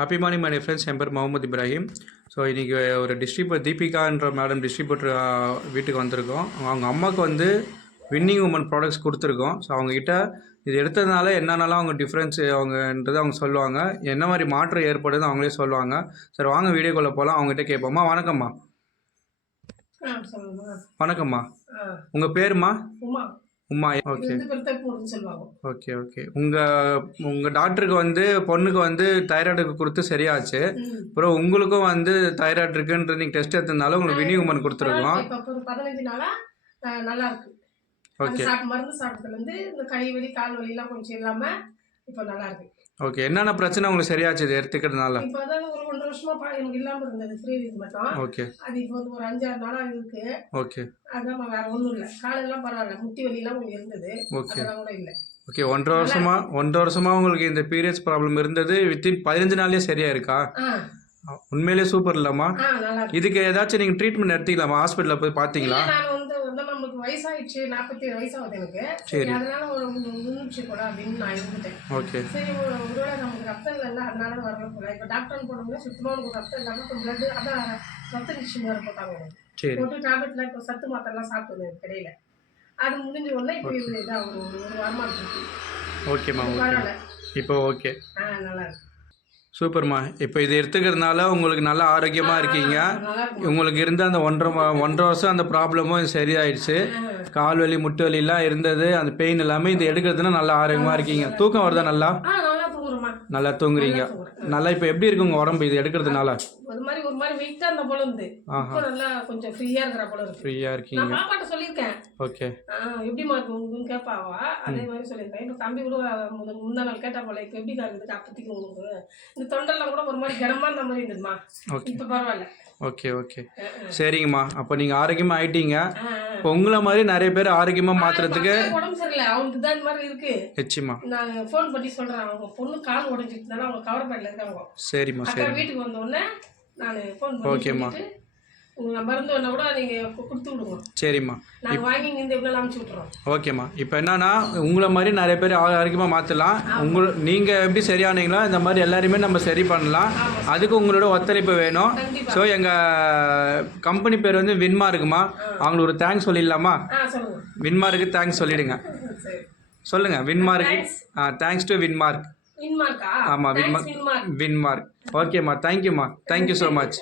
Happy morning my friends. என் பேர் Mohammed Ibrahim. So இன்றைக்கி ஒரு டிஸ்ட்ரிபியூட்டர் தீபிகான்ற மேடம் டிஸ்ட்ரிபியூட்டர் வீட்டுக்கு வந்திருக்கோம். அவங்க அம்மாவுக்கு வந்து வின்னிங் உமன் ப்ராடக்ட்ஸ் கொடுத்துருக்கோம். ஸோ அவங்ககிட்ட இது எடுத்ததுனால என்னென்னலாம் அவங்க டிஃப்ரென்ஸ் அவங்கன்றது அவங்க சொல்லுவாங்க, என்ன மாதிரி மாற்றம் ஏற்படுது அவங்களே சொல்லுவாங்க. சார் வாங்க வீடியோக்குள்ளே போகலாம். அவங்ககிட்ட கேட்போம்மா. வணக்கம்மா. வணக்கம்மா. உங்கள் பேருமா? உமா. Okay okay okay. உங்கள் டாக்டருக்கு வந்து பொண்ணுக்கு வந்து தைராய்டுக்கு கொடுத்து சரியாச்சு. அப்புறம் உங்களுக்கும் வந்து தைராய்டு இருக்குன்றது நீங்கள் டெஸ்ட் எடுத்ததுனால உங்களுக்கு வினி உமன் கொடுத்துருக்கோம். 15 நாளா நல்லா இருக்கு. ஓகே. மருந்து சாப்பிட்டதுலேருந்து இந்த கை வலி கால் வலிலாம் கொஞ்சம் இல்லாமல் இப்போ நல்லா இருக்கு. ஓகே. என்னென்ன பிரச்சனை உங்களுக்கு சரியாச்சு இது எடுத்துக்கிறதுனால? இப்போ அதான் ஒரு 1.5 வருஷமா எனக்கு இல்லாமல் இருந்தது ஃப்ரீ வீக் மட்டும். ஓகே. அது இப்போ வந்து ஒரு 5-6 நாளாக இருக்கு. ஓகே. அதான் வேற ஒன்றும் இல்லை. காலெல்லாம் பரவாயில்ல, முட்டி வலிலாம் கொஞ்சம் இருந்தது. ஓகே. அதெல்லாம் கூட இல்லை. ஓகே. 1.5 வருஷமா உங்களுக்கு இந்த பீரியட்ஸ் ப்ராப்ளம் இருந்தது. வித்தின் 15 நாள்லேயே சரியா இருக்கா? உண்மையிலேயே சூப்பர் இல்லம்மா. இதுக்கு ஏதாச்சும் நீங்கள் ட்ரீட்மெண்ட் எடுத்துக்கலாமா? ஹாஸ்பிட்டலில் போய் பார்த்தீங்களா? நமக்கு வயசாயிடுச்சு, 47 வயசாகுது எனக்கு. சரி, அதனால முன்னிச்சு கூட அப்படின்னு நான் இருந்துட்டேன். ஓகே. சரி, ஒருவேளை நமக்கு ரத்தம் இல்லைன்னா அதனால வரல போல. இப்போ டாக்டர் போனோம்னா சுத்தமாக உங்களுக்கு ரத்தம் இல்லாமல் இப்போ பிளட் அதான் ரத்த நிச்சயம் வேறு போட்டாங்க. போட்டு டேப்லெட்லாம் இப்போ சத்து மாத்திரலாம் சாப்பிட்டது எனக்கு கிடையில. அது முடிஞ்ச உடனே இப்போ இதான் ஒரு வாரமாக இருக்கு. ஓகேம்மா. ஓகே. இப்போ ஓகே. நல்லா இருக்கு. சூப்பர்மா. இப்போ இது எடுத்துக்கிறதுனால உங்களுக்கு நல்லா ஆரோக்கியமாக இருக்கீங்க. உங்களுக்கு இருந்த அந்த 1.5 வருஷம் அந்த ப்ராப்ளமும் சரியாயிடுச்சு. கால் வலி முட்டு வலிலாம் இருந்தது, அந்த பெயின் எல்லாமே இது எடுக்கிறதுனா நல்லா ஆரோக்கியமாக இருக்கீங்க. தூக்கம் வருதா? நல்லா நல்லா தூங்குறீங்க. நல்லா இப்போ எப்படி இருக்கு உங்கள் உடம்பு இது எடுக்கிறதுனால? ஒரு மாதிரி வெயிட்டா இருந்த போல இருந்து இப்போ நல்லா கொஞ்சம் ஃப்ரீயா இருக்கற போல இருக்கு. ஃப்ரீயா இருக்கீங்க. நான் பாப்பாட்ட சொல்லிருக்கேன். ஓகே. எப்படிமா இருக்கு உங்களுக்கு கேட்பாவா? அதே மாதிரி சொல்லிருக்கேன். இப்போ தம்பி கூட முந்தா நாள் கேட்டா போல இப்போ எப்படி இருக்குது அப்பத்திக்கு உங்களுக்கு இந்த தொண்டெல்லாம் கூட ஒரு மாதிரி கனமா இருந்த மாதிரி இருந்ததுமா. இப்போ பரவாயில்ல. Okay okay. சரிங்கம்மா. அப்போ நீங்கள் ஆரோக்கியமாக ஆயிட்டீங்க. இப்போ உங்களை மாதிரி நிறைய பேர் ஆரோக்கியமாக மாற்றுறதுக்கு உடம்பு சரியில்லை அவனுக்கு தான் இந்த மாதிரி இருக்கு. நிச்சயமா நான் ஃபோன் பண்ணி சொல்கிறேன். அவங்க பொண்ணு கால் உடஞ்சிட்டுனால அவங்க கவர்பேட்டில் இருக்காங்க. சரிம்மா. சரி, வீட்டுக்கு வந்த உடனே நான் ஃபோன் பண்ணி ஓகேம்மா. மருந்து ஒன்று கூட நீங்கள் கொடுத்து விடுங்க. சரிம்மா. நாங்கள் வாங்கி இந்த இப்படி அனுப்பிச்சி விட்றோம். ஓகேம்மா. இப்போ என்னன்னா உங்களை மாதிரி நிறைய பேர் ஆரோக்கியமாக மாற்றலாம். நீங்கள் எப்படி சரியானீங்களோ இந்த மாதிரி எல்லாருமே நம்ம சரி பண்ணலாம். அதுக்கு உங்களோட ஒத்துழைப்பு வேணும். ஸோ எங்கள் கம்பெனி பேர் வந்து வின்மார்க்குமா. அவங்களுக்கு ஒரு தேங்க்ஸ் சொல்லிடலாமா? வின்மார்க்கு தேங்க்ஸ் சொல்லிடுங்க. சொல்லுங்கள். வின்மார்க்கு தேங்க்ஸ் டு வின்மார்க். வின்மார்க்கா? ஆமாம், வின்மார்க். ஓகேம்மா. தேங்க்யூம்மா. Thank you so much.